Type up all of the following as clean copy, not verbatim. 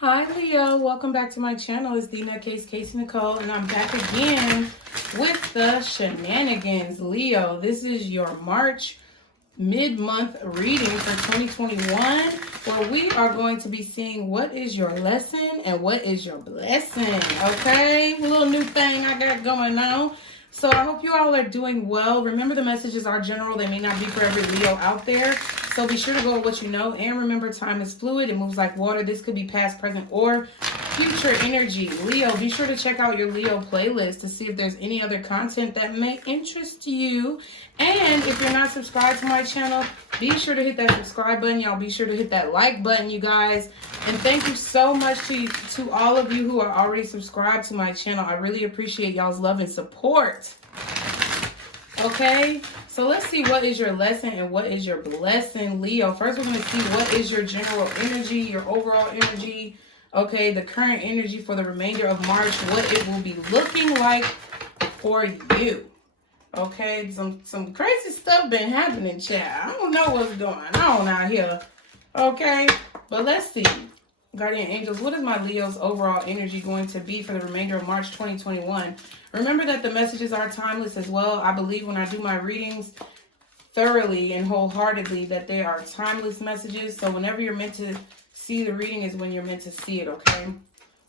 Hi Leo, welcome back to my channel. It's TheNutCase, Casey Nicole, and I'm back again with the shenanigans. Leo, this is your March mid-month reading for 2021, where we are going to be seeing what is your lesson and what is your blessing. Okay, a little new thing I got going on. So I hope you all are doing well. Remember, the messages are general. They may not be for every Leo out there. So be sure to go with what you know. And remember, time is fluid. It moves like water. This could be past, present, or future energy. Leo, be sure to check out your Leo playlist to see if there's any other content that may interest you. And if you're not subscribed to my channel, be sure to hit that subscribe button. Y'all be sure to hit that like button, you guys. And thank you so much to all of you who are already subscribed to my channel. I really appreciate y'all's love and support. Okay, so let's see what is your lesson and what is your blessing, Leo. First, we're going to see what is your general energy, your overall energy. Okay, the current energy for the remainder of March, what it will be looking like for you. Okay, some crazy stuff been happening, chat. I don't know what's going on out here. Okay, but let's see. Guardian Angels, what is my Leo's overall energy going to be for the remainder of March 2021? Remember that the messages are timeless as well. I believe when I do my readings thoroughly and wholeheartedly that they are timeless messages. So whenever you're meant to see the reading is when you're meant to see it, okay?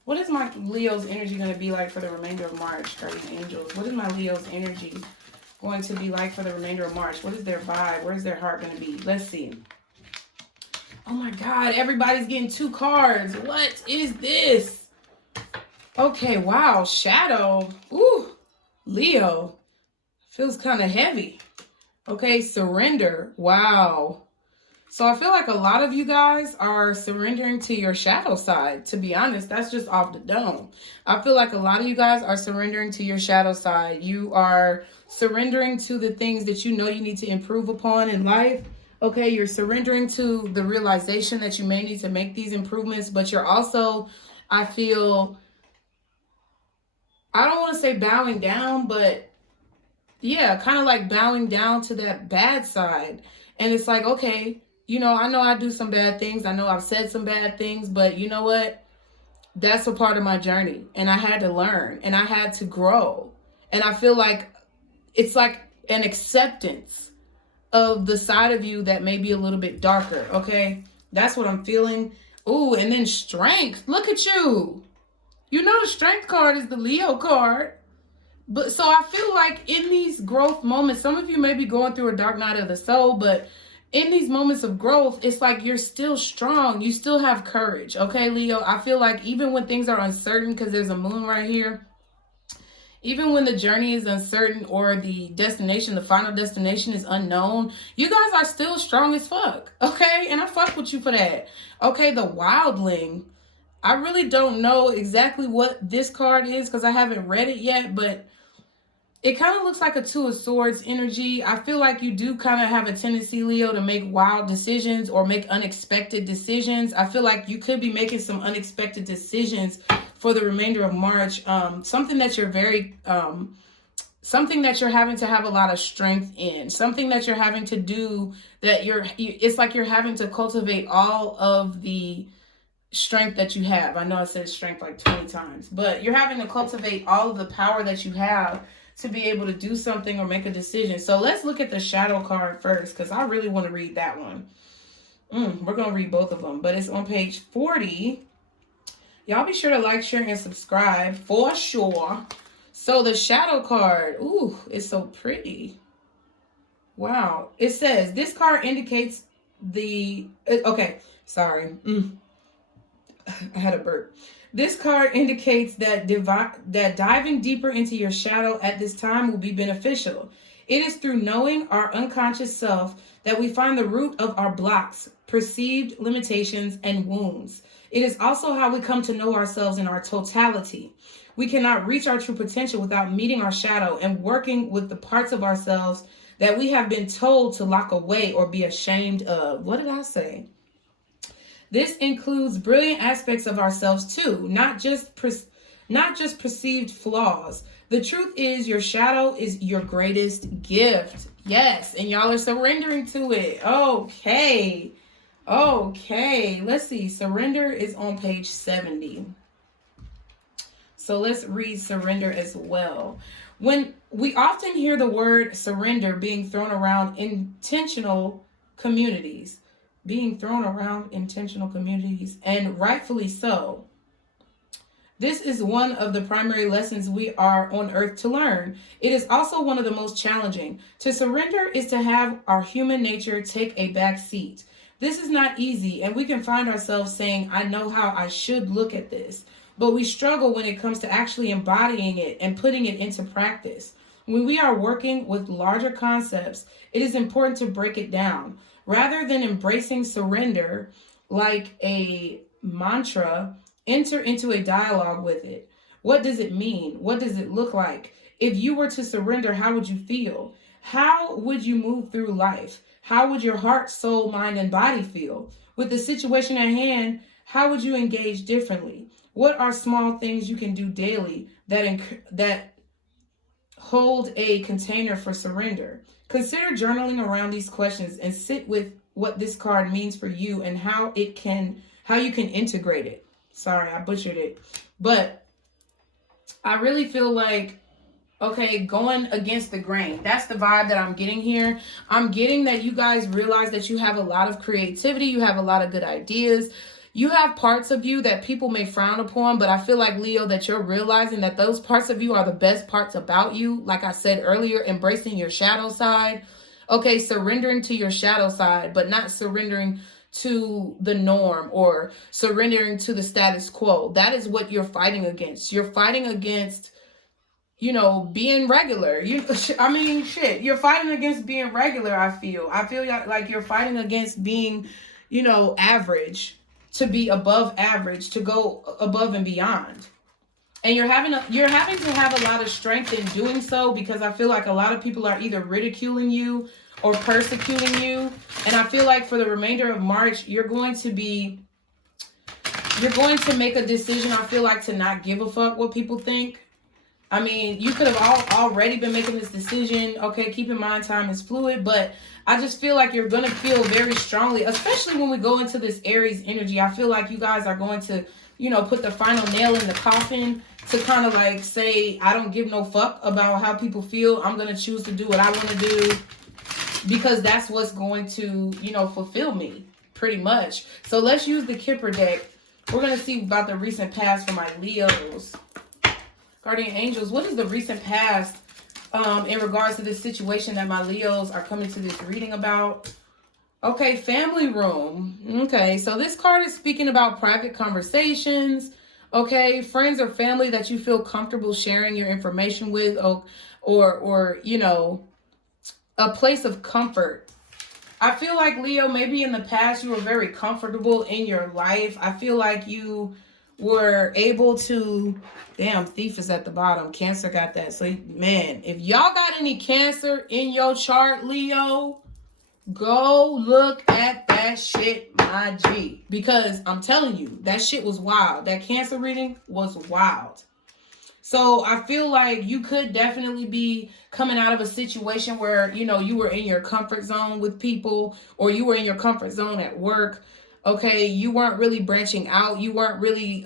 What is my Leo's energy going to be like for the remainder of March, Guardian Angels? What is my Leo's energy going to be like for the remainder of March? What is their vibe? Where's their heart going to be? Let's see. Oh my God, everybody's getting 2 cards. What is this? Okay, wow, Shadow. Ooh, Leo. Feels kind of heavy. Okay, surrender. Wow. So I feel like a lot of you guys are surrendering to your shadow side. To be honest, that's just off the dome. I feel like a lot of you guys are surrendering to your shadow side. You are surrendering to the things that you know you need to improve upon in life. Okay, you're surrendering to the realization that you may need to make these improvements, but you're also, I feel, I don't want to say bowing down, but yeah, kind of like bowing down to that bad side. And it's like, okay, you know I do some bad things. I know I've said some bad things, but you know what? That's a part of my journey. And I had to learn and I had to grow. And I feel like it's like an acceptance of the side of you that may be a little bit darker, okay? That's what I'm feeling. Ooh, and then strength. Look at you. You know the strength card is the Leo card. But so I feel like in these growth moments, some of you may be going through a dark night of the soul, but in these moments of growth, it's like you're still strong. You still have courage, okay, Leo? I feel like even when things are uncertain, because there's a moon right here, even when the journey is uncertain or the destination, the final destination is unknown, you guys are still strong as fuck, okay? And I fuck with you for that. Okay, the Wildling. I really don't know exactly what this card is because I haven't read it yet, but it kind of looks like a 2 of Swords energy. I feel like you do kind of have a tendency, Leo, to make wild decisions or make unexpected decisions. I feel like you could be making some unexpected decisions for the remainder of March. Something that you're something that you're having to have a lot of strength in. Something that you're having to do that it's like you're having to cultivate all of the strength that you have. I know I said strength like 20 times, but you're having to cultivate all of the power that you have to be able to do something or make a decision. So let's look at the shadow card first because I really want to read that one. We're going to read both of them, but it's on page 40. Y'all be sure to like, share, and subscribe for sure. So the shadow card, ooh, it's so pretty. Wow. It says, this card indicates okay, sorry. I had a burp. This card indicates that diving deeper into your shadow at this time will be beneficial. It is through knowing our unconscious self that we find the root of our blocks, perceived limitations, and wounds. It is also how we come to know ourselves in our totality. We cannot reach our true potential without meeting our shadow and working with the parts of ourselves that we have been told to lock away or be ashamed of. What did I say? This includes brilliant aspects of ourselves too, not just perceived flaws. The truth is your shadow is your greatest gift. Yes, and y'all are surrendering to it. Okay. Okay, let's see. Surrender is on page 70. So let's read surrender as well. When we often hear the word surrender being thrown around intentional communities, and rightfully so. This is one of the primary lessons we are on earth to learn. It is also one of the most challenging. To surrender is to have our human nature take a back seat. This is not easy, and we can find ourselves saying, I know how I should look at this. But we struggle when it comes to actually embodying it and putting it into practice. When we are working with larger concepts, it is important to break it down. Rather than embracing surrender like a mantra, enter into a dialogue with it. What does it mean? What does it look like? If you were to surrender, how would you feel? How would you move through life? How would your heart, soul, mind, and body feel? With the situation at hand, how would you engage differently? What are small things you can do daily that hold a container for surrender? Consider journaling around these questions and sit with what this card means for you and how you can integrate it. Sorry, I butchered it. But I really feel like, okay, going against the grain. That's the vibe that I'm getting here. I'm getting that you guys realize that you have a lot of creativity. You have a lot of good ideas. You have parts of you that people may frown upon, but I feel like, Leo, that you're realizing that those parts of you are the best parts about you. Like I said earlier, embracing your shadow side. Okay, surrendering to your shadow side, but not surrendering to the norm or surrendering to the status quo. That is what you're fighting against. You're fighting against, being regular. You're fighting against being regular, I feel like you're fighting against being, average, to be above average, to go above and beyond. And you're having to have a lot of strength in doing so, because I feel like a lot of people are either ridiculing you or persecuting you. And I feel like for the remainder of March, you're going to make a decision, I feel like, to not give a fuck what people think. I mean, you could have already been making this decision. Okay, keep in mind time is fluid, but I just feel like you're going to feel very strongly, especially when we go into this Aries energy. I feel like you guys are going to, put the final nail in the coffin to kind of like say, I don't give no fuck about how people feel. I'm going to choose to do what I want to do, because that's what's going to, fulfill me, pretty much. So let's use the Kipper deck. We're going to see about the recent past for my Leos. Guardian Angels, what is the recent past in regards to this situation that my Leos are coming to this reading about? Okay, family room. Okay, so this card is speaking about private conversations. Okay, friends or family that you feel comfortable sharing your information with, or a place of comfort. I feel like, Leo, maybe in the past you were very comfortable in your life. I feel like you were able to, damn, Thief is at the bottom. Cancer got that. So, man, if y'all got any Cancer in your chart, Leo, go look at that shit, my G. Because I'm telling you, that shit was wild. That Cancer reading was wild. So I feel like you could definitely be coming out of a situation where, you were in your comfort zone with people, or you were in your comfort zone at work. Okay, you weren't really branching out. You weren't really,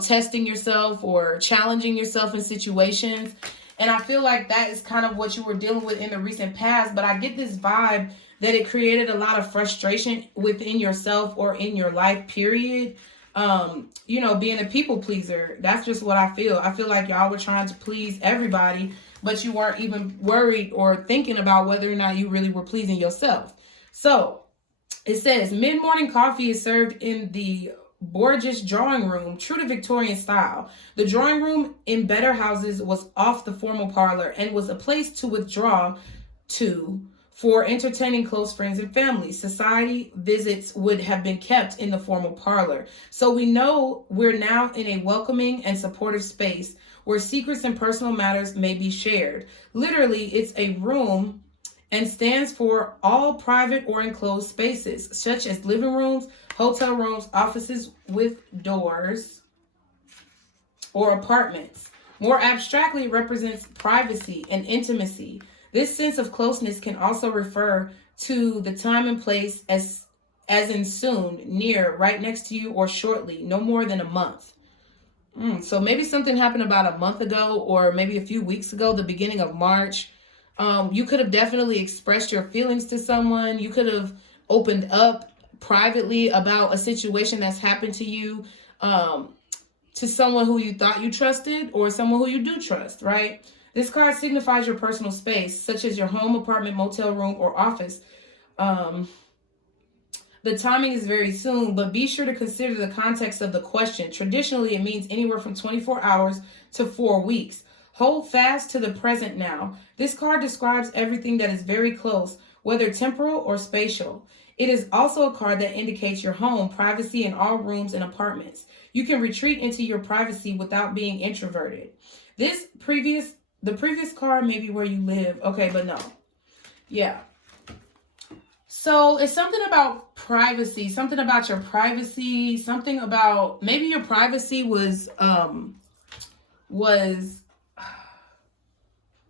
testing yourself or challenging yourself in situations. And I feel like that is kind of what you were dealing with in the recent past. But I get this vibe that it created a lot of frustration within yourself or in your life, period. Being a people pleaser. That's just what I feel. I feel like y'all were trying to please everybody, but you weren't even worried or thinking about whether or not you really were pleasing yourself. So it says mid-morning coffee is served in the Borges drawing room, true to Victorian style. The drawing room in better houses was off the formal parlor and was a place to withdraw to for entertaining close friends and family. Society visits would have been kept in the formal parlor. So we know we're now in a welcoming and supportive space where secrets and personal matters may be shared. Literally, it's a room and stands for all private or enclosed spaces, such as living rooms, hotel rooms, offices with doors, or apartments. More abstractly, it represents privacy and intimacy. This sense of closeness can also refer to the time and place as as in soon, near, right next to you, or shortly, no more than a month. So maybe something happened about a month ago, or maybe a few weeks ago, the beginning of March. You could have definitely expressed your feelings to someone. You could have opened up privately about a situation that's happened to you, to someone who you thought you trusted, or someone who you do trust, right? This card signifies your personal space, such as your home, apartment, motel room, or office. The timing is very soon, but be sure to consider the context of the question. Traditionally, it means anywhere from 24 hours to 4 weeks. Hold fast to the present now. This card describes everything that is very close, whether temporal or spatial. It is also a card that indicates your home, privacy in all rooms and apartments. You can retreat into your privacy without being introverted. The previous card may be where you live. Okay, but no. Yeah. So it's something about privacy, something about your privacy, something about maybe your privacy was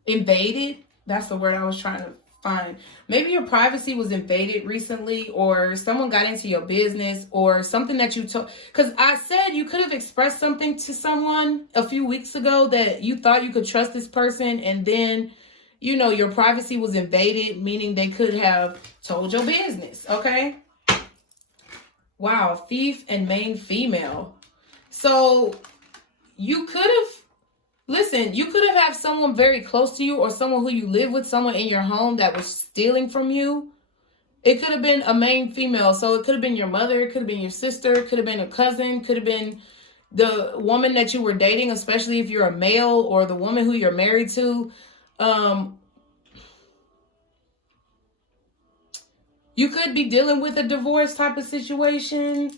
invaded. That's the word I was trying to find. Maybe your privacy was invaded recently, or someone got into your business, or something that you told. Because I said you could have expressed something to someone a few weeks ago that you thought you could trust this person, and then, you know, your privacy was invaded, meaning they could have told your business, okay? Wow, thief and main female. So you could have, listen, you could have had someone very close to you, or someone who you live with, someone in your home that was stealing from you. It could have been a main female. So it could have been your mother, it could have been your sister, it could have been a cousin, could have been the woman that you were dating, especially if you're a male, or the woman who you're married to. You could be dealing with a divorce type of situation.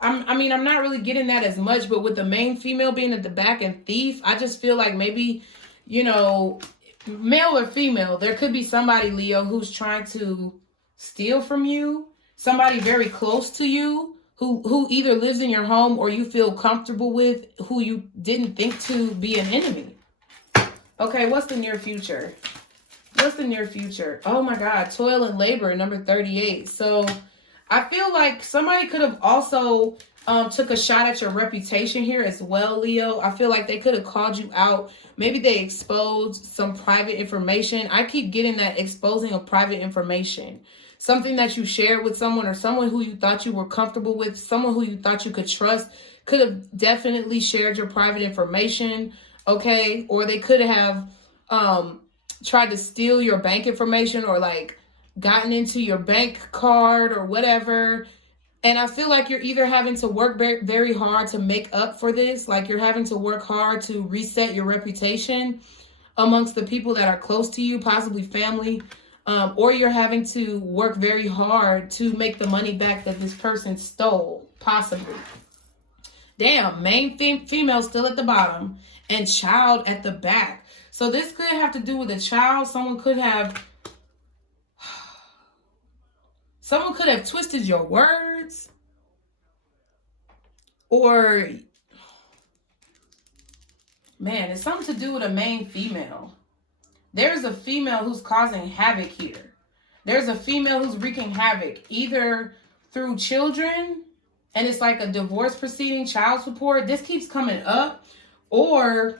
I'm not really getting that as much, but with the main female being at the back and thief, I just feel like maybe, you know, male or female, there could be somebody, Leo, who's trying to steal from you. Somebody very close to you who either lives in your home or you feel comfortable with, who you didn't think to be an enemy. Okay, what's the near future? What's the near future? Oh my God, toil and labor, number 38. So I feel like somebody could have also took a shot at your reputation here as well, Leo. I feel like they could have called you out. Maybe they exposed some private information. I keep getting that exposing of private information. Something that you shared with someone, or someone who you thought you were comfortable with, someone who you thought you could trust, could have definitely shared your private information, okay? Or they could have tried to steal your bank information, or like gotten into your bank card or whatever. And I feel like you're either having to work very, very hard to make up for this, like you're having to work hard to reset your reputation amongst the people that are close to you, possibly family, or you're having to work very hard to make the money back that this person stole, possibly. Damn, main female still at the bottom and child at the back. So this could have to do with a child. Someone could have twisted your words, or, man, it's something to do with a main female. There's a female who's causing havoc here. There's a female who's wreaking havoc, either through children, and it's like a divorce proceeding, child support. This keeps coming up, or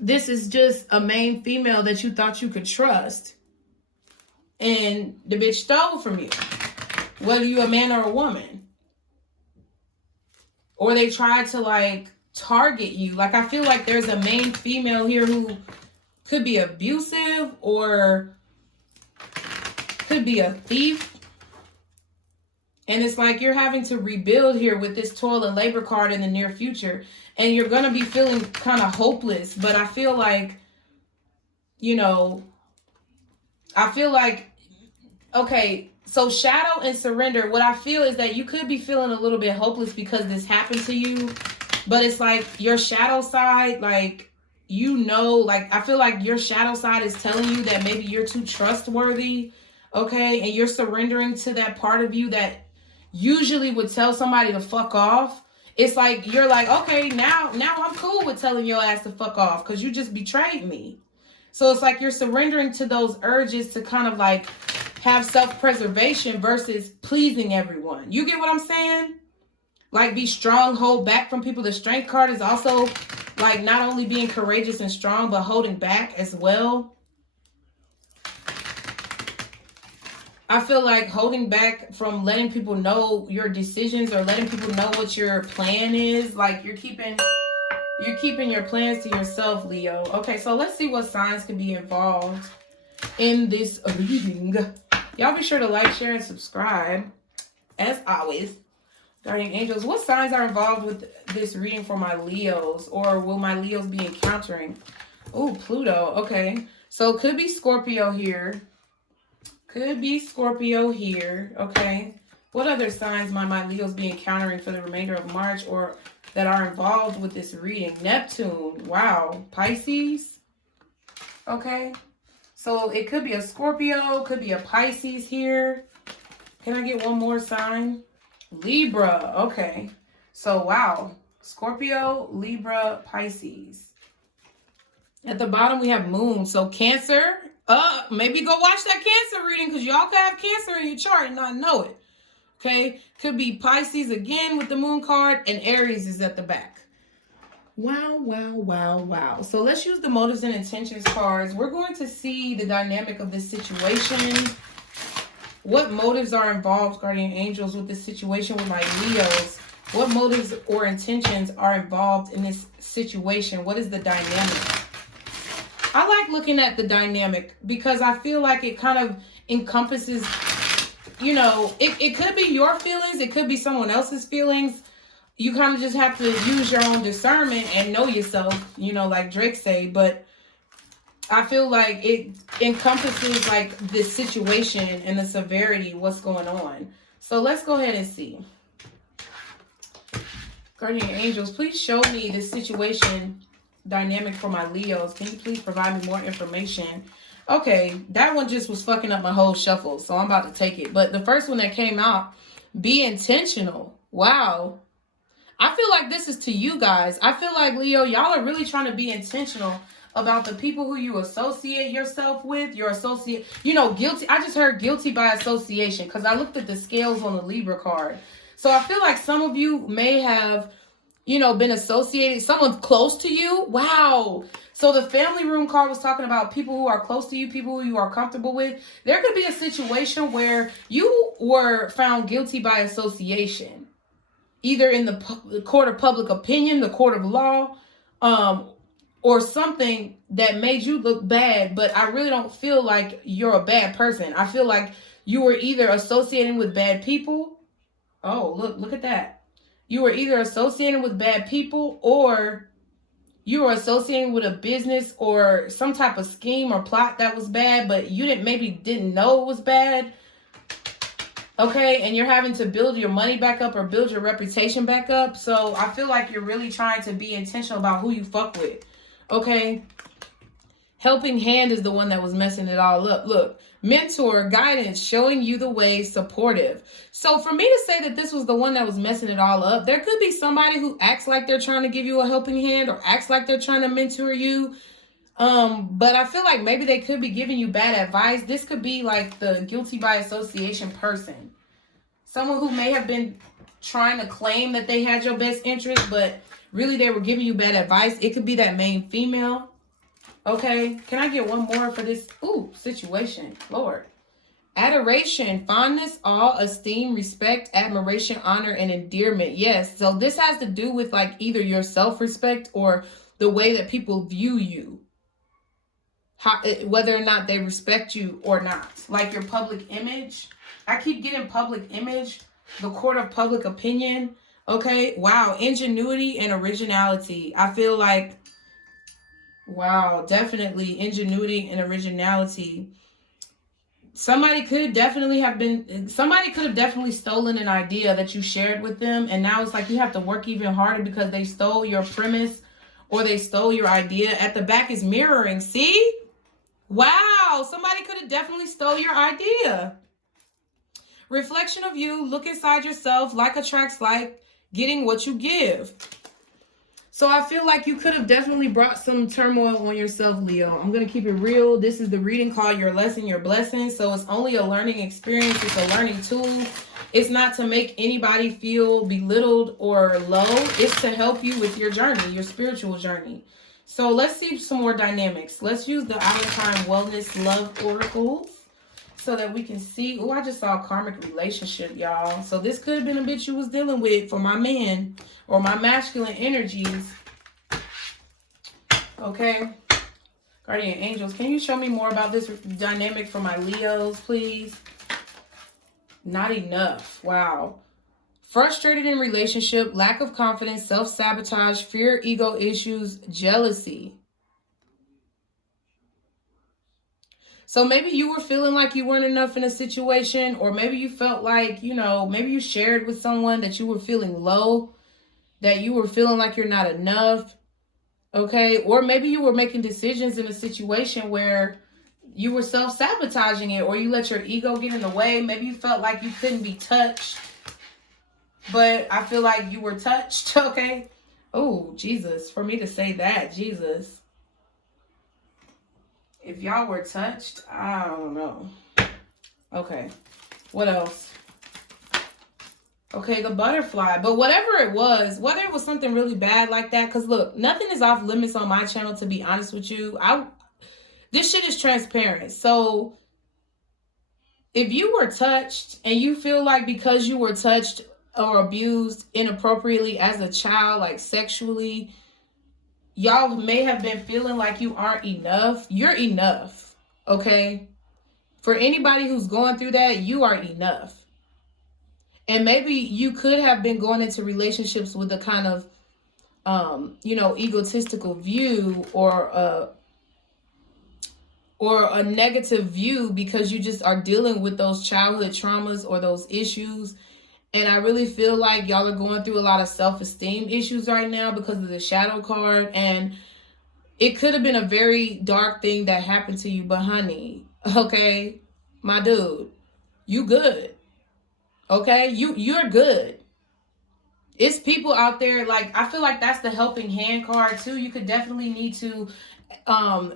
this is just a main female that you thought you could trust, and the bitch stole from you, whether you a man or a woman. Or they tried to like target you. Like, I feel like there's a main female here who could be abusive, or could be a thief. And it's like you're having to rebuild here with this toil and labor card in the near future. And you're going to be feeling kind of hopeless. But I feel like, you know, okay, so shadow and surrender. What I feel is that you could be feeling a little bit hopeless because this happened to you. But it's like your shadow side, like, you know, like, I feel like your shadow side is telling you that maybe you're too trustworthy, okay? And you're surrendering to that part of you that usually would tell somebody to fuck off. It's like, you're like, okay, now I'm cool with telling your ass to fuck off because you just betrayed me. So it's like you're surrendering to those urges to kind of like have self-preservation versus pleasing everyone. You get what I'm saying? Like, be strong, hold back from people. The Strength card is also like not only being courageous and strong, but holding back as well. I feel like holding back from letting people know your decisions or letting people know what your plan is. Like, you're keeping your plans to yourself, Leo. Okay, so let's see what signs can be involved in this reading. Y'all be sure to like, share, and subscribe. As always, guardian angels, what signs are involved with this reading for my Leos? Or will my Leos be encountering? Oh, Pluto. Okay. So it could be Scorpio here. Could be Scorpio here. Okay. What other signs might my Leos be encountering for the remainder of March or that are involved with this reading? Neptune. Wow. Pisces. Okay. So it could be a Scorpio, could be a Pisces here. Can I get one more sign? Libra. Okay. So, wow. Scorpio, Libra, Pisces. At the bottom, we have Moon. So, Cancer. Maybe go watch that Cancer reading because y'all could have Cancer in your chart and not know it. Okay. Could be Pisces again with the Moon card, and Aries is at the back. Wow, wow, wow, wow. So let's use the motives and intentions cards. We're going to see the dynamic of this situation. What motives are involved, guardian angels, with this situation with my Leos? What motives or intentions are involved in this situation? What is the dynamic? I like looking at the dynamic because I feel like it kind of encompasses, you know, it could be your feelings. It could be someone else's feelings. You kind of just have to use your own discernment and know yourself, you know, like Drake say. But I feel like it encompasses like this situation and the severity, what's going on. So let's go ahead and see. Guardian angels, please show me this situation dynamic for my Leos. Can you please provide me more information? Okay, that one just was fucking up my whole shuffle, so I'm about to take it. But the first one that came out, be intentional. Wow. I feel like this is to you guys. I feel like, Leo, y'all are really trying to be intentional about the people who you associate yourself with. Your associate, you know, guilty. I just heard guilty by association because I looked at the scales on the Libra card. So I feel like some of you may have, you know, been associated, someone close to you. Wow. So the family room card was talking about people who are close to you, people who you are comfortable with. There could be a situation where you were found guilty by association, either in the court of public opinion, the court of law, or something that made you look bad. But I really don't feel like you're a bad person. I feel like you were either associating with bad people. Oh, look at that. You were either associating with bad people or you were associating with a business or some type of scheme or plot that was bad, but you maybe didn't know it was bad. Okay, and you're having to build your money back up or build your reputation back up. So I feel like you're really trying to be intentional about who you fuck with. Okay, helping hand is the one that was messing it all up. Look, mentor, guidance, showing you the way, supportive. So for me to say that this was the one that was messing it all up, there could be somebody who acts like they're trying to give you a helping hand or acts like they're trying to mentor you. But I feel like maybe they could be giving you bad advice. This could be like the guilty by association person. Someone who may have been trying to claim that they had your best interest, but really they were giving you bad advice. It could be that main female. Okay. Can I get one more for this situation? Lord. Adoration, fondness, awe, esteem, respect, admiration, honor, and endearment. Yes. So this has to do with like either your self-respect or the way that people view you. Whether or not they respect you or not. Like your public image. I keep getting public image, the court of public opinion. Okay. Wow. Ingenuity and originality. I feel like, wow, definitely ingenuity and originality. Somebody could definitely stolen an idea that you shared with them. And now it's like you have to work even harder because they stole your premise or they stole your idea. At the back is mirroring. See? Wow. Somebody could have definitely stole your idea. Reflection of you. Look inside yourself. Like attracts like. Getting what you give. So I feel like you could have definitely brought some turmoil on yourself, Leo. I'm going to keep it real. This is the reading called Your Lesson, Your Blessing. So it's only a learning experience. It's a learning tool. It's not to make anybody feel belittled or low. It's to help you with your journey, your spiritual journey. So let's see some more dynamics. Let's use the Out of Time Wellness Love Oracles so that we can see. Oh, I just saw a karmic relationship, y'all. So this could have been a bitch you was dealing with for my man or my masculine energies. Okay. Guardian angels, can you show me more about this dynamic for my Leos, please? Not enough. Wow. Frustrated in relationship, lack of confidence, self-sabotage, fear, ego issues, jealousy. So maybe you were feeling like you weren't enough in a situation, or maybe you felt like, you know, maybe you shared with someone that you were feeling low, that you were feeling like you're not enough. Okay. Or maybe you were making decisions in a situation where you were self-sabotaging it, or you let your ego get in the way. Maybe you felt like you couldn't be touched, but I feel like you were touched. Okay. Oh, Jesus. For me to say that, Jesus. If y'all were touched, I don't know. Okay. What else? Okay, the butterfly. But whatever it was, whether it was something really bad like that, because look, nothing is off limits on my channel, to be honest with you. This shit is transparent. So if you were touched and you feel like because you were touched or abused inappropriately as a child, like sexually, y'all may have been feeling like you aren't enough. You're enough, okay? For anybody who's going through that, you are enough. And maybe you could have been going into relationships with a kind of, you know, egotistical view or a negative view because you just are dealing with those childhood traumas or those issues. And I really feel like y'all are going through a lot of self-esteem issues right now because of the shadow card. And it could have been a very dark thing that happened to you. But honey, okay, my dude, you good. Okay, you're good. It's people out there, like, I feel like that's the helping hand card too. You could definitely need to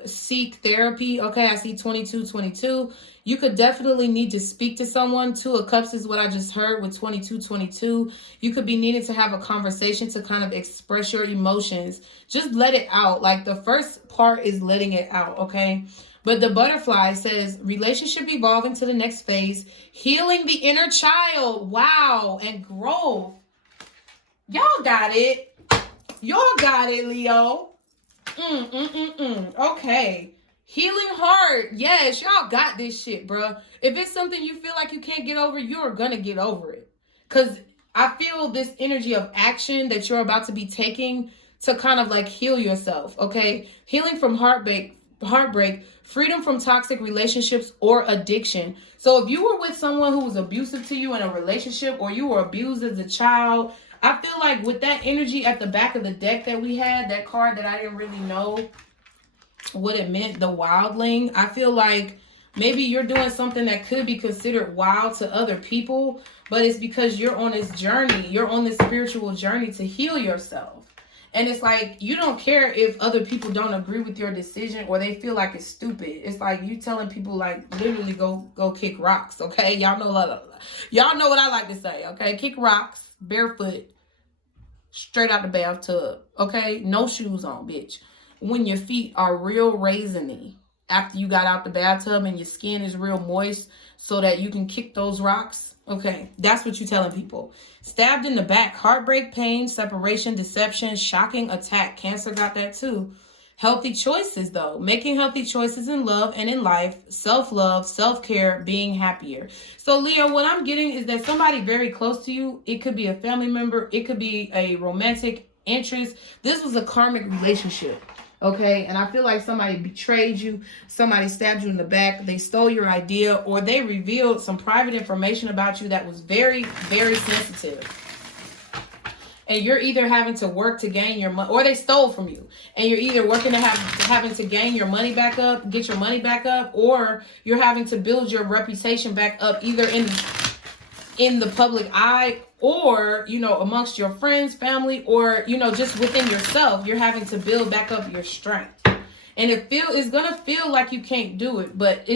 seek therapy. Okay, I see 2222. You could definitely need to speak to someone. Two of Cups is what I just heard with 2222. You could be needing to have a conversation to kind of express your emotions. Just let it out. Like, the first part is letting it out, okay? But the butterfly says, relationship evolving to the next phase, healing the inner child. Wow. And growth. Y'all got it. Y'all got it, Leo. Okay. Healing heart. Yes, y'all got this shit, bro. If it's something you feel like you can't get over, you're gonna get over it. Because I feel this energy of action that you're about to be taking to kind of like heal yourself, okay? Healing from heartbreak, freedom from toxic relationships or addiction. So if you were with someone who was abusive to you in a relationship, or you were abused as a child, I feel like with that energy at the back of the deck that we had, that card that I didn't really know what it meant, the wildling, I feel like maybe you're doing something that could be considered wild to other people, but it's because you're on this journey, you're on this spiritual journey to heal yourself. And it's like, you don't care if other people don't agree with your decision or they feel like it's stupid. It's like you telling people, like, literally go kick rocks, okay? Y'all know what I like to say, okay? Kick rocks, barefoot, straight out the bathtub, okay? No shoes on, bitch. When your feet are real raisiny after you got out the bathtub and your skin is real moist so that you can kick those rocks, okay? That's what you're telling people. Stabbed in the back, heartbreak, pain, separation, deception, shocking attack. Cancer got that too. Healthy choices, though. Making healthy choices in love and in life. Self-love, self-care, being happier. So, Leo, what I'm getting is that somebody very close to you, it could be a family member, it could be a romantic interest. This was a karmic relationship, okay? And I feel like somebody betrayed you, somebody stabbed you in the back, they stole your idea, or they revealed some private information about you that was very, very sensitive. And you're either having to work to gain your money, or they stole from you, and you're either working to having to gain your money back up, get your money back up, or you're having to build your reputation back up, either in in the public eye, or, you know, amongst your friends, family, or, you know, just within yourself. You're having to build back up your strength. And it's gonna feel like you can't do it, but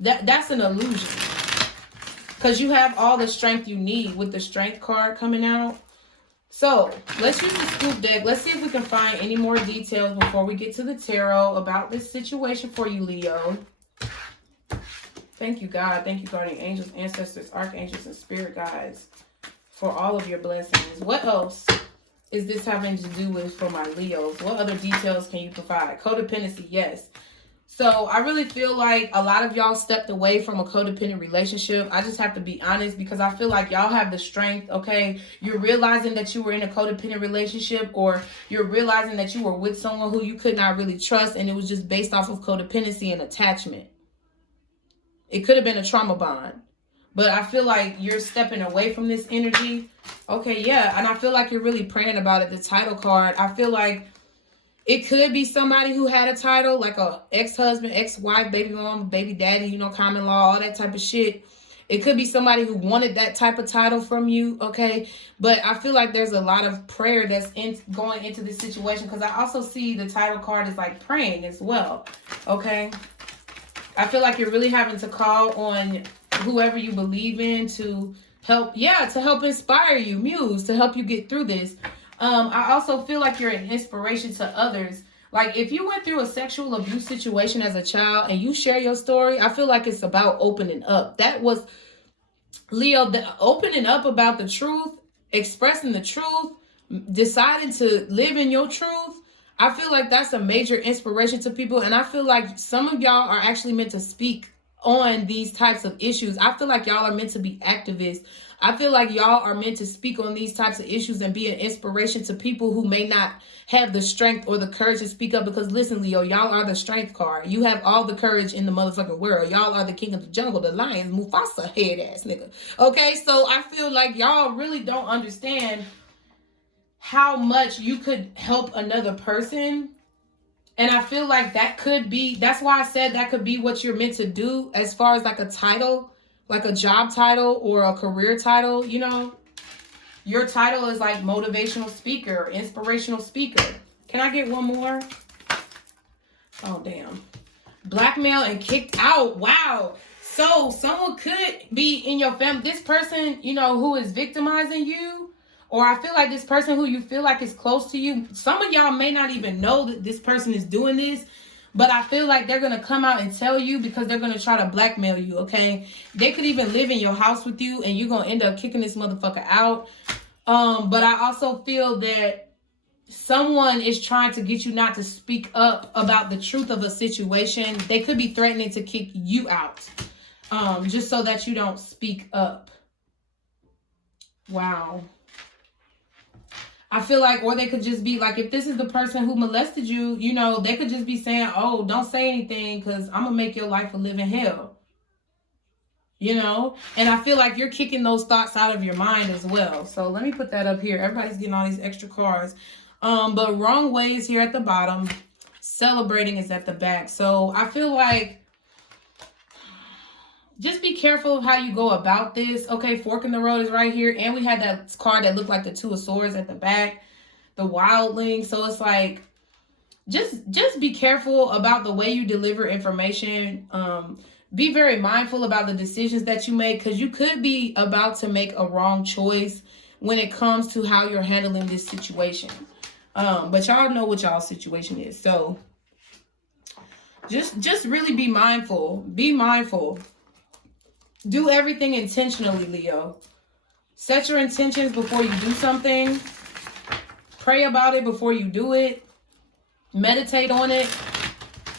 that's an illusion. Because you have all the strength you need with the strength card coming out. So let's use the scoop deck. Let's see if we can find any more details before we get to the tarot about this situation for you, Leo. Thank you, God. Thank you, guardian angels, ancestors, archangels, and spirit guides for all of your blessings. What else is this having to do with for my Leos? What other details can you provide? Codependency, yes. So I really feel like a lot of y'all stepped away from a codependent relationship. I just have to be honest, because I feel like y'all have the strength, okay? You're realizing that you were in a codependent relationship, or you're realizing that you were with someone who you could not really trust, and it was just based off of codependency and attachment. It could have been a trauma bond. But I feel like you're stepping away from this energy. Okay, yeah. And I feel like you're really praying about it. The title card, I feel like it could be somebody who had a title, like a ex-husband, ex-wife, baby mom, baby daddy, you know, common law, all that type of shit. It could be somebody who wanted that type of title from you, okay? But I feel like there's a lot of prayer that's going into this situation, because I also see the title card as like praying as well, okay? I feel like you're really having to call on whoever you believe in to help, to help inspire you, muse, to help you get through this. I also feel like you're an inspiration to others. Like, if you went through a sexual abuse situation as a child and you share your story, I feel like it's about opening up. That was, Leo, opening up about the truth, expressing the truth, deciding to live in your truth. I feel like that's a major inspiration to people. And I feel like some of y'all are actually meant to speak on these types of issues. I feel like y'all are meant to be activists. I feel like y'all are meant to speak on these types of issues and be an inspiration to people who may not have the strength or the courage to speak up. Because listen, Leo, y'all are the strength card. You have all the courage in the motherfucking world. Y'all are the king of the jungle, the lions, Mufasa head ass nigga. Okay, so I feel like y'all really don't understand how much you could help another person. And I feel like that could be, that's why I said that could be what you're meant to do as far as like a title, like a job title or a career title, you know. Your title is like motivational speaker, inspirational speaker. Can I get one more? Oh, damn. Blackmail and kicked out. Wow. So someone could be in your family. This person, you know, who is victimizing you, or I feel like this person who you feel like is close to you, some of y'all may not even know that this person is doing this, but I feel like they're going to come out and tell you because they're going to try to blackmail you, okay? They could even live in your house with you and you're going to end up kicking this motherfucker out. But I also feel that someone is trying to get you not to speak up about the truth of a situation. They could be threatening to kick you out, just so that you don't speak up. Wow. I feel like, or they could just be like, if this is the person who molested you, you know, they could just be saying, oh, don't say anything because I'm going to make your life a living hell. You know, and I feel like you're kicking those thoughts out of your mind as well. So let me put that up here. Everybody's getting all these extra cards. But wrong way is here at the bottom. Celebrating is at the back. So I feel like just be careful of how you go about this. Okay, fork in the road is right here. And we had that card that looked like the Two of Swords at the back. The wildling. So it's like, just be careful about the way you deliver information. Be very mindful about the decisions that you make, because you could be about to make a wrong choice when it comes to how you're handling this situation. But y'all know what y'all's situation is. So just really be mindful. Be mindful. Do everything intentionally, Leo. Set your intentions before you do something. Pray about it before you do it. Meditate on it.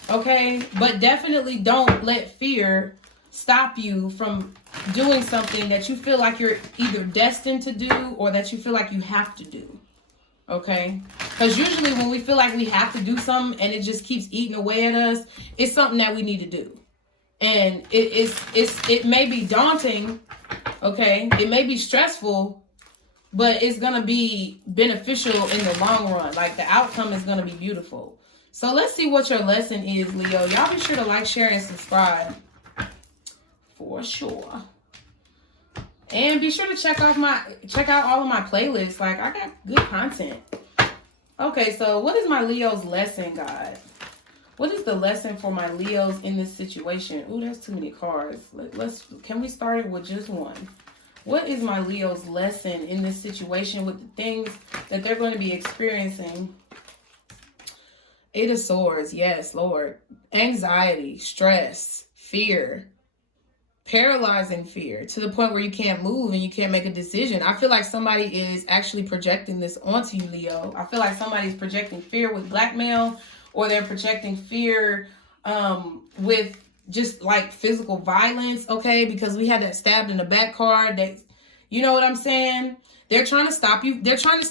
Okay? But definitely don't let fear stop you from doing something that you feel like you're either destined to do or that you feel like you have to do. Okay? Because usually when we feel like we have to do something and it just keeps eating away at us, it's something that we need to do. And it may be daunting, okay? It may be stressful, but it's going to be beneficial in the long run. Like, the outcome is going to be beautiful. So let's see what your lesson is, Leo. Y'all be sure to like, share, and subscribe. For sure. And be sure to check out all of my playlists. Like, I got good content. Okay, so what is my Leo's lesson, God? What is the lesson for my Leos in this situation? Ooh, that's too many cards. Can we start it with just one? What is my Leo's lesson in this situation with the things that they're going to be experiencing? Eight of Swords, yes, Lord. Anxiety, stress, fear, paralyzing fear to the point where you can't move and you can't make a decision. I feel like somebody is actually projecting this onto you, Leo. I feel like somebody's projecting fear with blackmail, or they're projecting fear with just like physical violence, okay? Because we had that stabbed in the back card. You know what I'm saying? They're trying to stop you. They're trying to,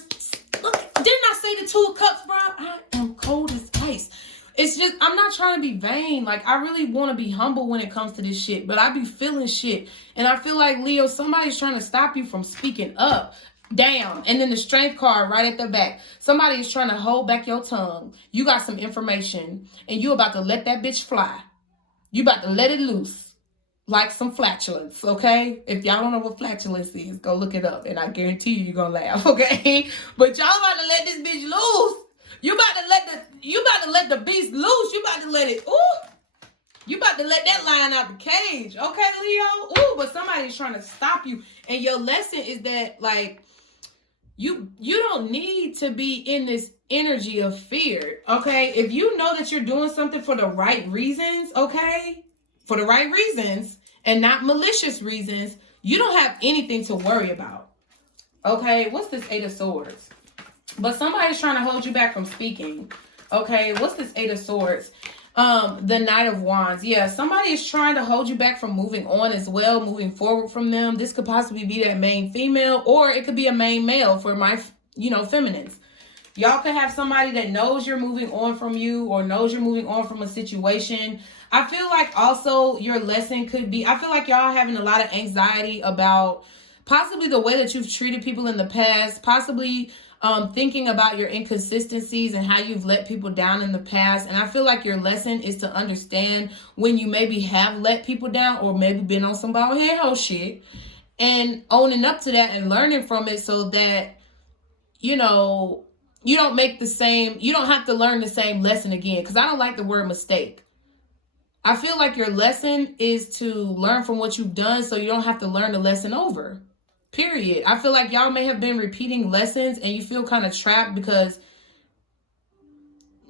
look, didn't I say the Two of Cups, bro? I am cold as ice. It's just, I'm not trying to be vain. Like, I really want to be humble when it comes to this shit, but I be feeling shit. And I feel like, Leo, somebody's trying to stop you from speaking up. Damn. And then the Strength card right at the back. Somebody is trying to hold back your tongue. You got some information and you about to let that bitch fly. You about to let it loose like some flatulence, okay? If y'all don't know what flatulence is, go look it up and I guarantee you're going to laugh, okay? But y'all about to let this bitch loose. You about to let the beast loose. You about to let it, ooh. You about to let that lion out the cage, okay, Leo? Ooh, but somebody's trying to stop you. And your lesson is that, like, you don't need to be in this energy of fear, okay? If you know that you're doing something for the right reasons, okay? For the right reasons and not malicious reasons, you don't have anything to worry about, okay? What's this Eight of Swords? But somebody's trying to hold you back from speaking, okay? What's this Eight of Swords? The Knight of Wands. Yeah, somebody is trying to hold you back from moving on as well, moving forward from them. This could possibly be that main female, or it could be a main male for my, feminines. Y'all could have somebody that knows you're moving on from you or knows you're moving on from a situation. I feel like also your lesson could be, I feel like y'all having a lot of anxiety about possibly the way that you've treated people in the past, possibly thinking about your inconsistencies and how you've let people down in the past. And I feel like your lesson is to understand when you maybe have let people down or maybe been on some bald head hoe shit and owning up to that and learning from it so that, you don't make the same, you don't have to learn the same lesson again. Because I don't like the word mistake. I feel like your lesson is to learn from what you've done so you don't have to learn the lesson over. Period. I feel like y'all may have been repeating lessons and you feel kind of trapped because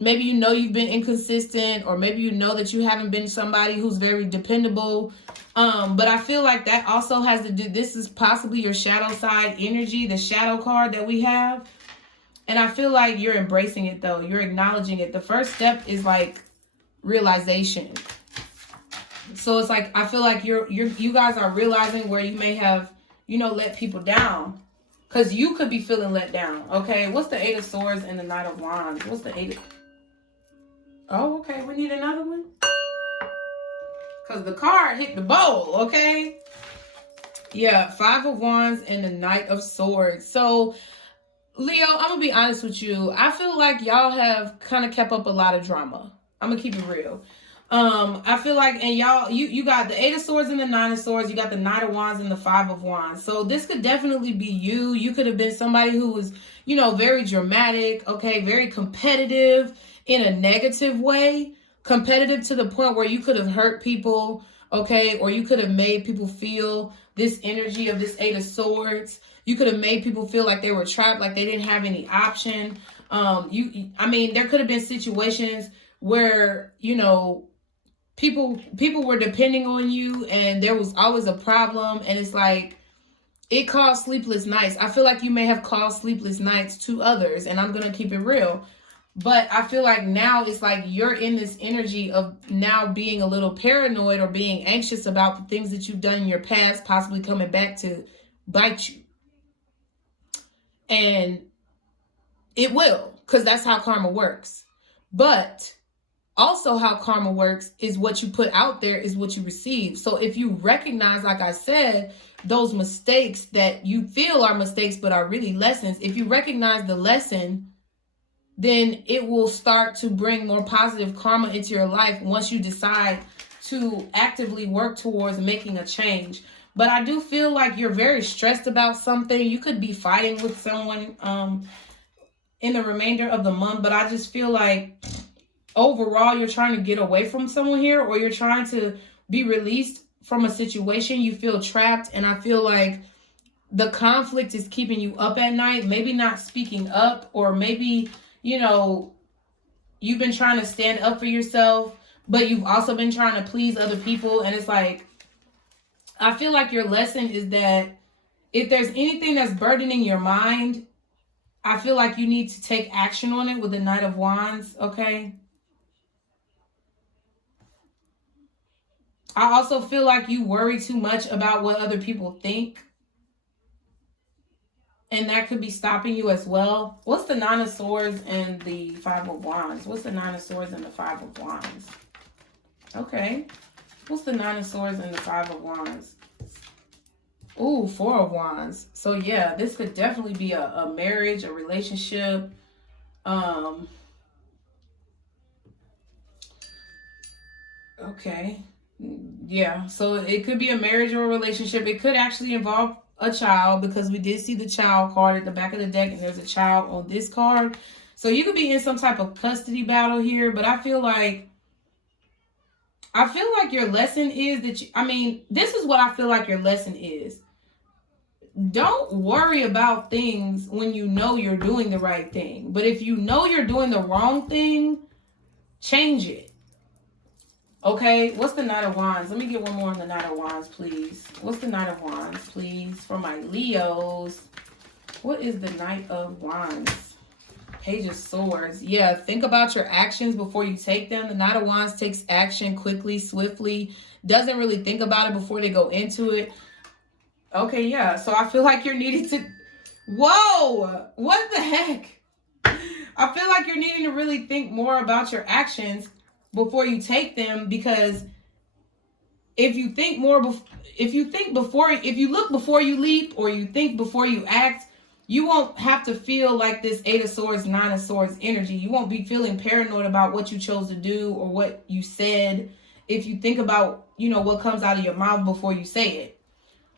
maybe you've been inconsistent, or maybe that you haven't been somebody who's very dependable. But I feel like that also has to do, this is possibly your shadow side energy, the shadow card that we have. And I feel like you're embracing it though. You're acknowledging it. The first step is like realization. So it's like, I feel like you guys are realizing where you may have, let people down. Because you could be feeling let down. Okay, what's the Eight of Swords and the Knight of Wands? What's the Eight of... Oh, okay, we need another one. Because the card hit the bowl, okay? Yeah, Five of Wands and the Knight of Swords. So, Leo, I'm going to be honest with you. I feel like y'all have kind of kept up a lot of drama. I'm going to keep it real. I feel like, and y'all, you got the Eight of Swords and the Nine of Swords. You got the Knight of Wands and the Five of Wands. So this could definitely be you. You could have been somebody who was, very dramatic, okay, very competitive in a negative way. Competitive to the point where you could have hurt people, okay, or you could have made people feel this energy of this Eight of Swords. You could have made people feel like they were trapped, like they didn't have any option. There could have been situations where, people were depending on you and there was always a problem, and it's like it caused sleepless nights. I feel like you may have caused sleepless nights to others, and I'm going to keep it real. But I feel like now it's like you're in this energy of now being a little paranoid or being anxious about the things that you've done in your past, possibly coming back to bite you. And it will, because that's how karma works. But also how karma works is what you put out there is what you receive. So if you recognize, like I said, those mistakes that you feel are mistakes but are really lessons, if you recognize the lesson, then it will start to bring more positive karma into your life once you decide to actively work towards making a change. But I do feel like you're very stressed about something. You could be fighting with someone in the remainder of the month. But I just feel like overall you're trying to get away from someone here, or you're trying to be released from a situation. You feel trapped, and I feel like the conflict is keeping you up at night. Maybe not speaking up, or maybe, you know, you've been trying to stand up for yourself, but you've also been trying to please other people. And it's like, I feel like your lesson is that if there's anything that's burdening your mind, I feel like you need to take action on it with the Knight of Wands, okay? I also feel like you worry too much about what other people think, and that could be stopping you as well. What's the Nine of Swords and the Five of Wands? What's the Nine of Swords and the Five of Wands? Okay. What's the Nine of Swords and the Five of Wands? Ooh, Four of Wands. So yeah, this could definitely be a marriage, a relationship. Okay. Yeah, so it could be a marriage or a relationship. It could actually involve a child, because we did see the child card at the back of the deck, and there's a child on this card. So you could be in some type of custody battle here, but I feel like your lesson is that this is what I feel like your lesson is. Don't worry about things when you know you're doing the right thing. But if you know you're doing the wrong thing, change it. Okay, what's the Knight of Wands? Let me get one more on the Knight of Wands, please. What's the Knight of Wands, please, for my Leos? What is the Knight of Wands? Page of Swords. Yeah, think about your actions before you take them. The Knight of Wands takes action quickly, swiftly, doesn't really think about it before they go into it. Okay, yeah, so I feel like you're needing to... Whoa! What the heck? I feel like you're needing to really think more about your actions before you take them, because if you look before you leap, or you think before you act, you won't have to feel like this Eight of Swords, Nine of Swords energy. You won't be feeling paranoid about what you chose to do or what you said. If you think about, what comes out of your mouth before you say it,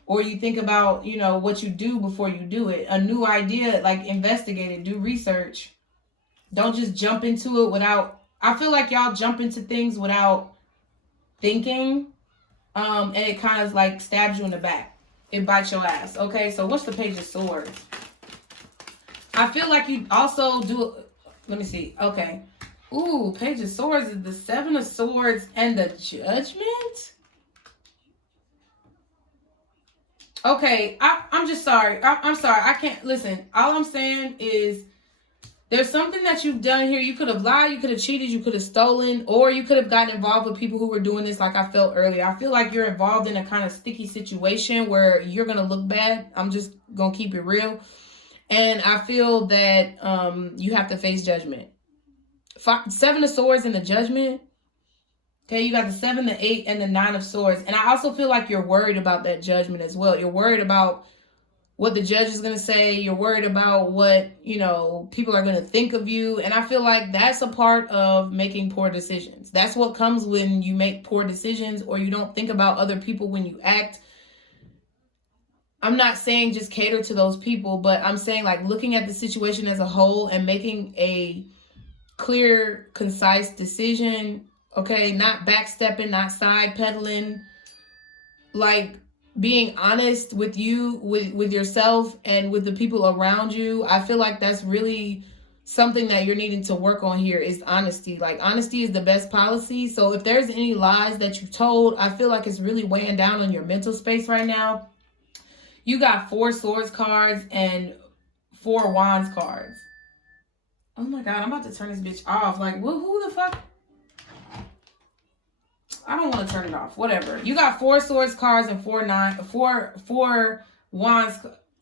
or you think about, what you do before you do it. A new idea, like, investigate it, do research. Don't just jump into it without... I feel like y'all jump into things without thinking, and it kind of like stabs you in the back. It bites your ass. Okay, so what's the Page of Swords? I feel like you also do... Let me see. Okay. Ooh, Page of Swords is the Seven of Swords and the Judgment? Okay, I'm just sorry. I'm sorry. I can't... Listen, all I'm saying is... There's something that you've done here. You could have lied, you could have cheated, you could have stolen, or you could have gotten involved with people who were doing this, like I felt earlier. I feel like you're involved in a kind of sticky situation where you're going to look bad. I'm just going to keep it real. And I feel that you have to face judgment. Seven of Swords and the Judgment. Okay, you got the 7, the 8, and the 9 of Swords. And I also feel like you're worried about that judgment as well. You're worried about what the judge is going to say. You're worried about what, people are going to think of you. And I feel like that's a part of making poor decisions. That's what comes when you make poor decisions, or you don't think about other people when you act. I'm not saying just cater to those people, but I'm saying like looking at the situation as a whole and making a clear, concise decision. Okay, not backstepping, not side pedaling, like being honest with you, with yourself and with the people around you. I feel like that's really something that you're needing to work on here, is honesty. Like, honesty is the best policy. So if there's any lies that you've told, I feel like it's really weighing down on your mental space right now. You got 4 Swords cards and 4 Wands cards. Oh my God, I'm about to turn this bitch off. Like, who the fuck? I don't want to turn it off. Whatever. You got 4 Swords cards and 4 Wands.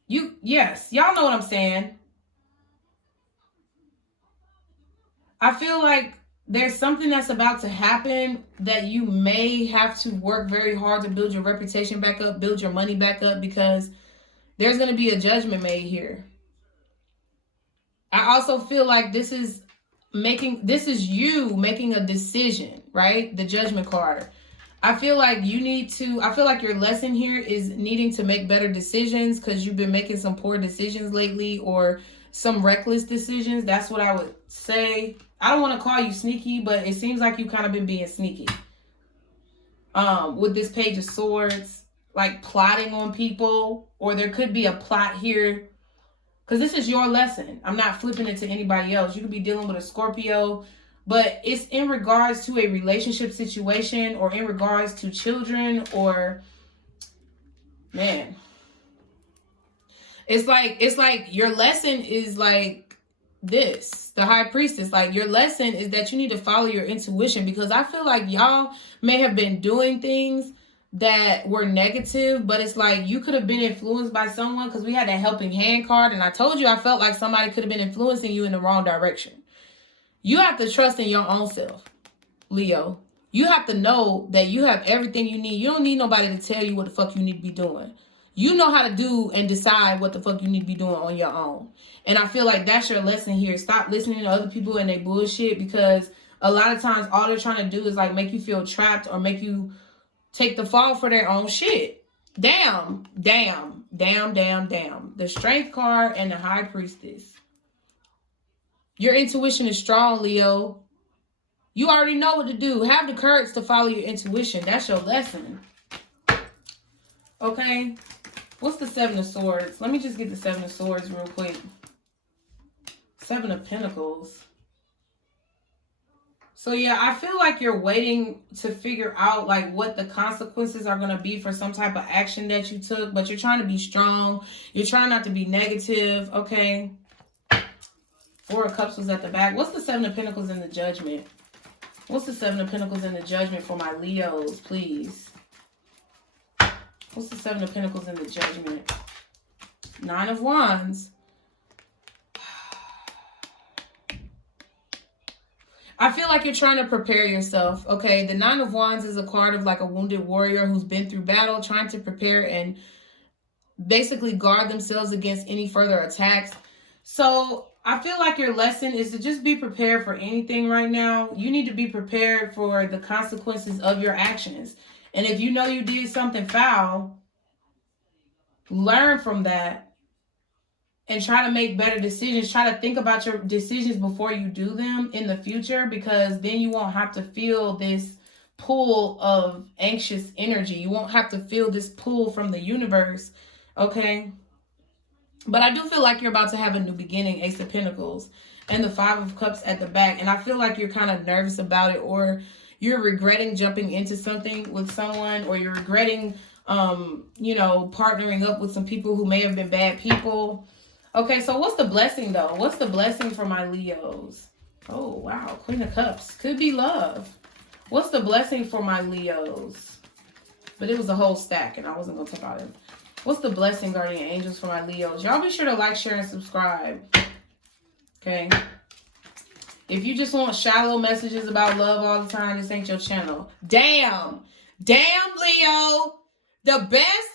Yes, y'all know what I'm saying. I feel like there's something that's about to happen that you may have to work very hard to build your reputation back up, build your money back up, because there's going to be a judgment made here. I also feel like this is you making a decision, right? The Judgment card. I feel like your lesson here is needing to make better decisions because you've been making some poor decisions lately or some reckless decisions. That's what I would say. I don't want to call you sneaky, but it seems like you kind of been being sneaky. With this Page of Swords, like plotting on people, or there could be a plot here. Because this is your lesson. I'm not flipping it to anybody else. You could be dealing with a Scorpio, but it's in regards to a relationship situation or in regards to children or, man. It's like your lesson is like this, the High Priestess. Like your lesson is that you need to follow your intuition, because I feel like y'all may have been doing things that were negative, but it's like you could have been influenced by someone, because we had that helping hand card, and I told you I felt like somebody could have been influencing you in the wrong direction. You have to trust in your own self, Leo. You have to know that you have everything you need. You don't need nobody to tell you what the fuck you need to be doing. You know how to do and decide what the fuck you need to be doing on your own. And I feel like that's your lesson here. Stop listening to other people and their bullshit, because a lot of times all they're trying to do is like make you feel trapped or make you take the fall for their own shit. Damn. The Strength card and the High Priestess. Your intuition is strong, Leo. You already know what to do. Have the courage to follow your intuition. That's your lesson. Okay? What's the Seven of Swords? Let me just get the Seven of Swords real quick. Seven of Pentacles. So yeah, I feel like you're waiting to figure out like what the consequences are going to be for some type of action that you took, but you're trying to be strong. You're trying not to be negative, okay? Four of Cups was at the back. What's the Seven of Pentacles in the Judgment? What's the Seven of Pentacles in the Judgment for my Leos, please? What's the Seven of Pentacles in the Judgment? Nine of Wands. I feel like you're trying to prepare yourself, okay? The Nine of Wands is a card of like a wounded warrior who's been through battle, trying to prepare and basically guard themselves against any further attacks. So I feel like your lesson is to just be prepared for anything right now. You need to be prepared for the consequences of your actions. And if you know you did something foul, learn from that. And try to make better decisions. Try to think about your decisions before you do them in the future, because then you won't have to feel this pull of anxious energy. You won't have to feel this pull from the universe, okay? But I do feel like you're about to have a new beginning, Ace of Pentacles, and the Five of Cups at the back. And I feel like you're kind of nervous about it, or you're regretting jumping into something with someone, or you're regretting, partnering up with some people who may have been bad people. Okay, so what's the blessing, though? What's the blessing for my Leos? Oh, wow. Queen of Cups. Could be love. What's the blessing for my Leos? But it was a whole stack, and I wasn't going to talk about it. What's the blessing, guardian angels, for my Leos? Y'all be sure to like, share, and subscribe. Okay? If you just want shallow messages about love all the time, this ain't your channel. Damn, Leo. The best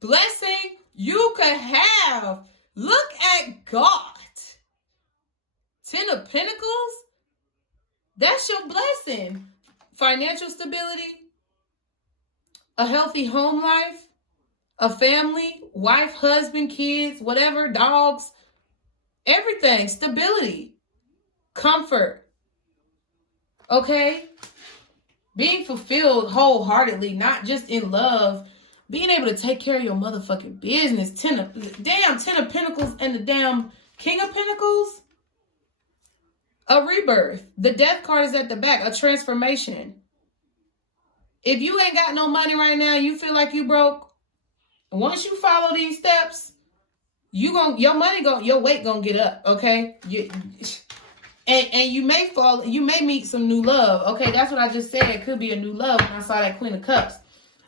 blessing you could have. Look at God. Ten of Pentacles. That's your blessing. Financial stability. A healthy home life. A family. Wife, husband, kids, whatever. Dogs. Everything. Stability. Comfort. Okay? Being fulfilled wholeheartedly. Not just in love. Being able to take care of your motherfucking business. Ten of Pentacles and the damn King of Pentacles. A rebirth. The Death card is at the back. A transformation. If you ain't got no money right now, you feel like you broke. Once you follow these steps, your weight gonna get up, okay? And you may meet some new love. Okay, that's what I just said. It could be a new love when I saw that Queen of Cups.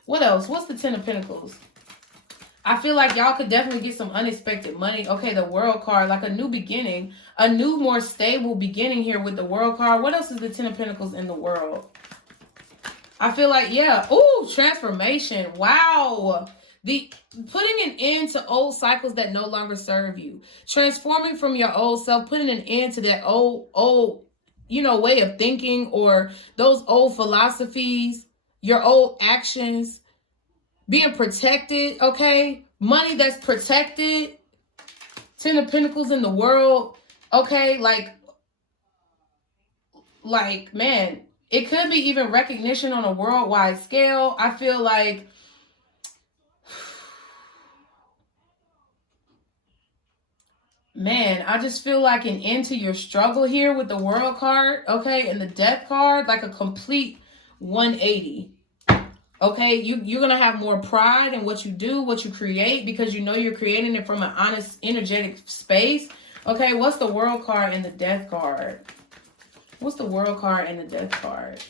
What else? What's the Ten of Pentacles? I feel like y'all could definitely get some unexpected money. Okay, the World card, like a new beginning. A new, more stable beginning here with the World card. What else is the Ten of Pentacles in the World? I feel like, yeah. Ooh, transformation. Wow. Putting an end to old cycles that no longer serve you. Transforming from your old self. Putting an end to that old, way of thinking or those old philosophies. your old actions, being protected, okay? Money that's protected. 10 of Pentacles in the world, okay? Like, man, it could be even recognition on a worldwide scale. I feel like, man, I just feel like an end to your struggle here with the World card, okay? And the Death card, like a complete 180. Okay, you're going to have more pride in what you do, what you create, because you know you're creating it from an honest, energetic space. Okay, what's the World card and the Death card? What's the World card and the Death card?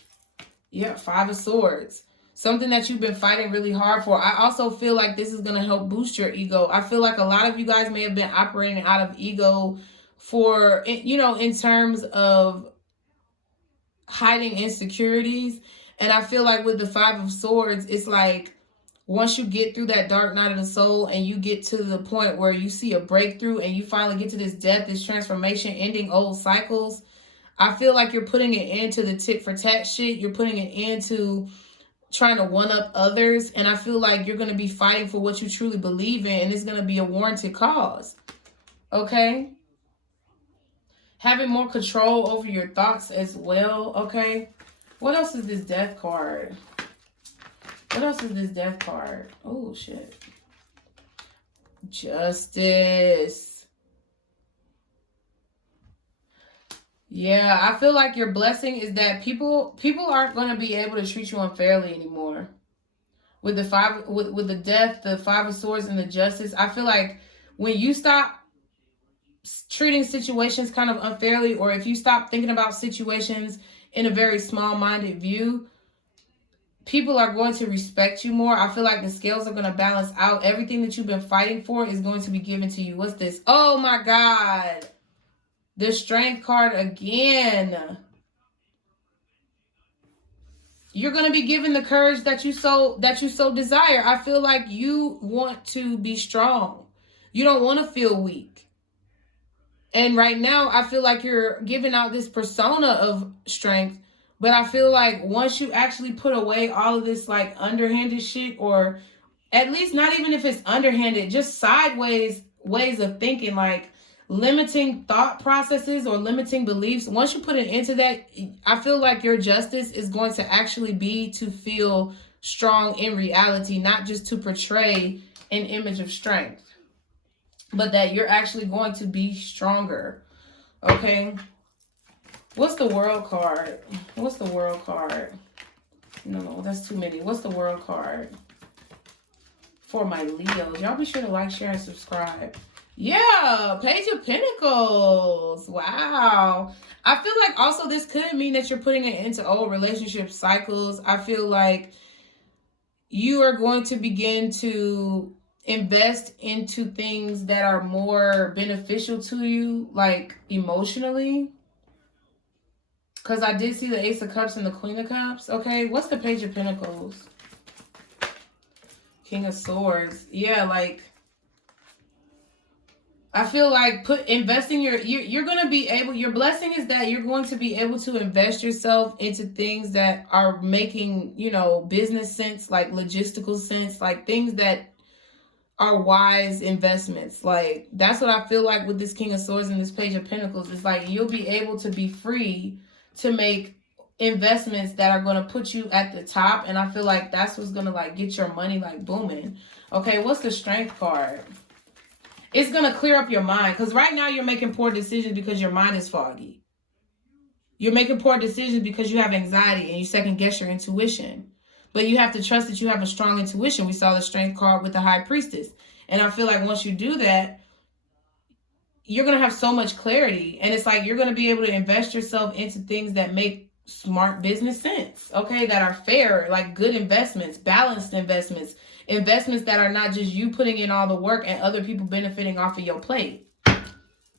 Yeah, 5 of Swords. Something that you've been fighting really hard for. I also feel like this is going to help boost your ego. I feel like a lot of you guys may have been operating out of ego for, you know, in terms of hiding insecurities. And I feel like with the 5 of Swords, it's like once you get through that dark night of the soul and you get to the point where you see a breakthrough and you finally get to this death, this transformation, ending old cycles, I feel like you're putting an end to the tit for tat shit. You're putting an end to trying to one up others. And I feel like you're going to be fighting for what you truly believe in. And it's going to be a warranted cause. Okay? Having more control over your thoughts as well. Okay? What else is this Death card? What else is this Death card? Oh, shit. Justice. Yeah, I feel like your blessing is that people aren't going to be able to treat you unfairly anymore. With the with the Death, the 5 of Swords, and the Justice, I feel like when you stop treating situations kind of unfairly, or if you stop thinking about situations in a very small-minded view, people are going to respect you more. I feel like the scales are going to balance out. Everything that you've been fighting for is going to be given to you. What's this? Oh my God. The Strength card again. You're going to be given the courage that you so desire. I feel like you want to be strong. You don't want to feel weak. And right now, I feel like you're giving out this persona of strength. But I feel like once you actually put away all of this like underhanded shit, or at least not even if it's underhanded, just sideways ways of thinking, like limiting thought processes or limiting beliefs. Once you put an end to that, I feel like your justice is going to actually be to feel strong in reality, not just to portray an image of strength, but that you're actually going to be stronger. Okay. What's the World card? What's the World card? No, that's too many. What's the World card for my Leos? Y'all be sure to like, share, and subscribe. Yeah, Page of Pentacles. Wow. I feel like also this could mean that you're putting it into old relationship cycles. I feel like you are going to begin to invest into things that are more beneficial to you, like emotionally. Because I did see the Ace of Cups and the Queen of Cups. Okay, what's the Page of Pentacles? King of Swords. Yeah, like, I feel like investing you're going to be able, your blessing is that you're going to be able to invest yourself into things that are making, you know, business sense, like logistical sense, like things that are wise investments. Like, that's what I feel like with this King of Swords and this Page of Pentacles. It's like you'll be able to be free to make investments that are going to put you at the top. And I feel like that's what's going to like get your money like booming. Okay, what's the Strength card? It's going to clear up your mind, because right now you're making poor decisions because your mind is foggy. You're making poor decisions because you have anxiety and you second guess your intuition. But you have to trust that you have a strong intuition. We saw the Strength card with the High Priestess. And I feel like once you do that, you're going to have so much clarity. And it's like you're going to be able to invest yourself into things that make smart business sense. Okay, that are fair, like good investments, balanced investments. Investments that are not just you putting in all the work and other people benefiting off of your plate.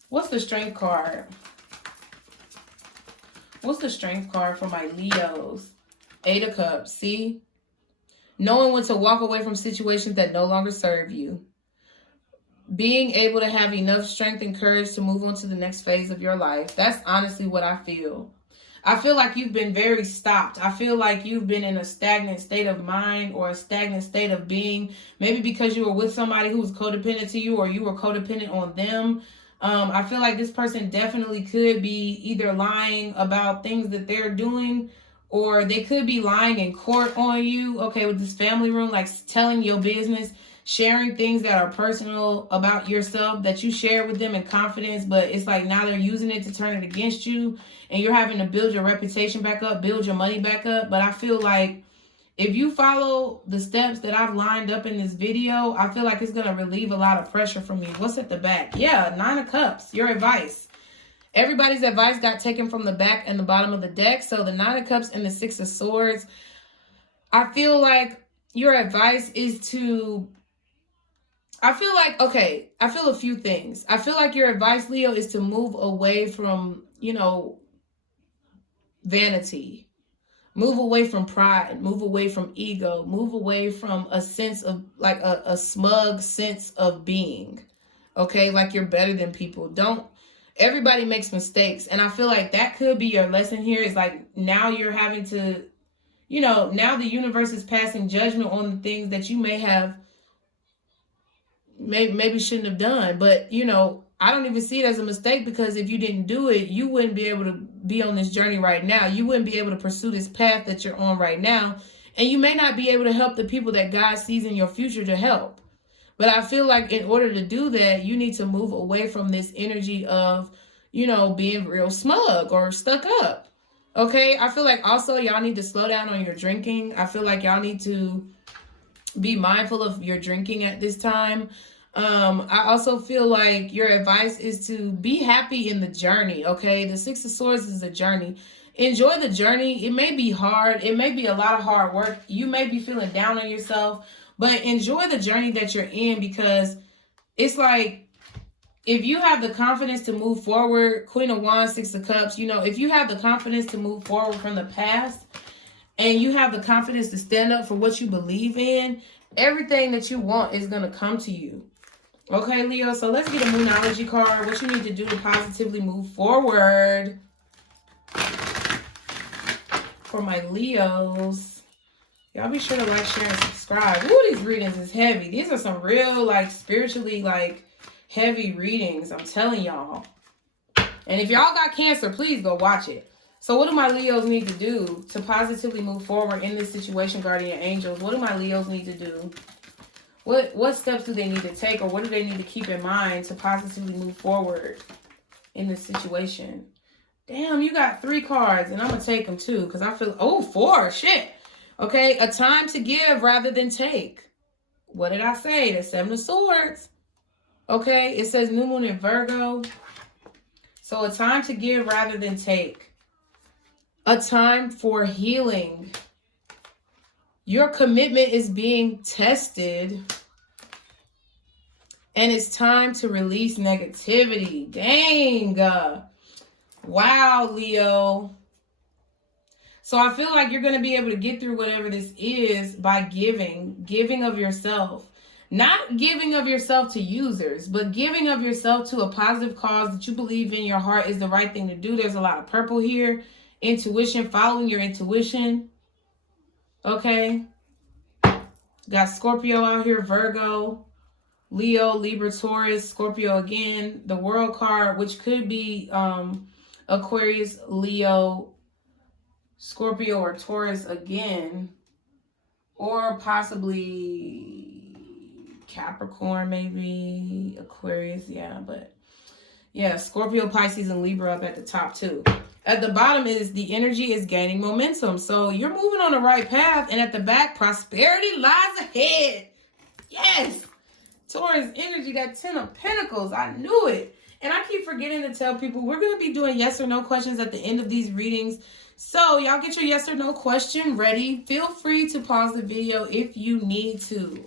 What's the Strength card? What's the Strength card for my Leos? 8 of Cups. See? Knowing when to walk away from situations that no longer serve you. Being able to have enough strength and courage to move on to the next phase of your life. That's honestly what I feel. I feel like you've been very stopped. I feel like you've been in a stagnant state of mind or a stagnant state of being. Maybe because you were with somebody who was codependent to you, or you were codependent on them. I feel like this person definitely could be either lying about things that they're doing, or they could be lying in court on you, okay, with this family room, like telling your business, sharing things that are personal about yourself that you share with them in confidence, but it's like now they're using it to turn it against you, and you're having to build your reputation back up, build your money back up. But I feel like if you follow the steps that I've lined up in this video, I feel like it's going to relieve a lot of pressure from you. What's at the back? Yeah, 9 of Cups, your advice. Everybody's advice got taken from the back and the bottom of the deck. So the 9 of Cups and the 6 of Swords. I feel like your advice is to... I feel like, okay, I feel a few things. I feel like your advice, Leo, is to move away from, you know, vanity. Move away from pride, move away from ego, move away from a sense of like a smug sense of being, okay? Like you're better than people. Everybody makes mistakes. And I feel like that could be your lesson here. Is like now you're having to, you know, now the universe is passing judgment on the things that you may have, maybe shouldn't have done. But, you know, I don't even see it as a mistake, because if you didn't do it, you wouldn't be able to be on this journey right now. You wouldn't be able to pursue this path that you're on right now. And you may not be able to help the people that God sees in your future to help. But I feel like in order to do that, you need to move away from this energy of, you know, being real smug or stuck up. Okay? I feel like also y'all need to slow down on your drinking. I feel like y'all need to be mindful of your drinking at this time. I also feel like your advice is to be happy in the journey, okay? The 6 of Swords is a journey. Enjoy the journey. It may be hard. It may be a lot of hard work. You may be feeling down on yourself, but enjoy the journey that you're in, because it's like, if you have the confidence to move forward, Queen of Wands, 6 of Cups, you know, if you have the confidence to move forward from the past, and you have the confidence to stand up for what you believe in, everything that you want is going to come to you. Okay, Leo, so let's get a Moonology card. What you need to do to positively move forward for my Leos. Y'all be sure to like, share, and subscribe. Ooh, these readings is heavy. These are some real, like, spiritually, like, heavy readings. I'm telling y'all. And if y'all got Cancer, please go watch it. So what do my Leos need to do to positively move forward in this situation, guardian angels? What do my Leos need to do? What steps do they need to take, or what do they need to keep in mind to positively move forward in this situation? Damn, you got 3 cards, and I'm going to take them too, because I feel, oh, 4, shit. Okay, a time to give rather than take. What did I say? The 7 of Swords. Okay, it says new moon in Virgo. So a time to give rather than take. A time for healing. Your commitment is being tested. And it's time to release negativity. Dang. Wow, Leo. So I feel like you're going to be able to get through whatever this is by giving of yourself. Not giving of yourself to users, but giving of yourself to a positive cause that you believe in your heart is the right thing to do. There's a lot of purple here. Intuition, following your intuition. Okay. Got Scorpio out here, Virgo, Leo, Libra, Taurus, Scorpio again. The World card, which could be Aquarius, Leo, Scorpio, or Taurus again. Or possibly Capricorn, maybe Aquarius. Yeah, but yeah, Scorpio, Pisces, and Libra up at the top too. At the bottom is the energy is gaining momentum. So you're moving on the right path. And at the back, prosperity lies ahead. Yes. Taurus energy, that 10 of Pentacles. I knew it. And I keep forgetting to tell people we're going to be doing yes or no questions at the end of these readings. So y'all get your yes or no question ready. Feel free to pause the video if you need to.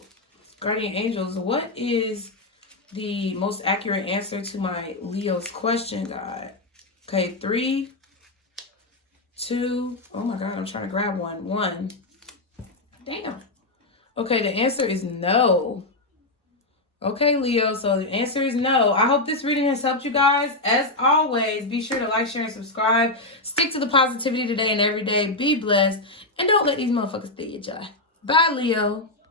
Guardian angels, what is the most accurate answer to my Leo's question, God? Okay, 3, 2, oh my God, I'm trying to grab one. 1. Damn. Okay, the answer is no. Okay, Leo, so the answer is no. I hope this reading has helped you guys. As always, be sure to like, share, and subscribe. Stick to the positivity today and every day. Be blessed. And don't let these motherfuckers steal your joy. Bye, Leo.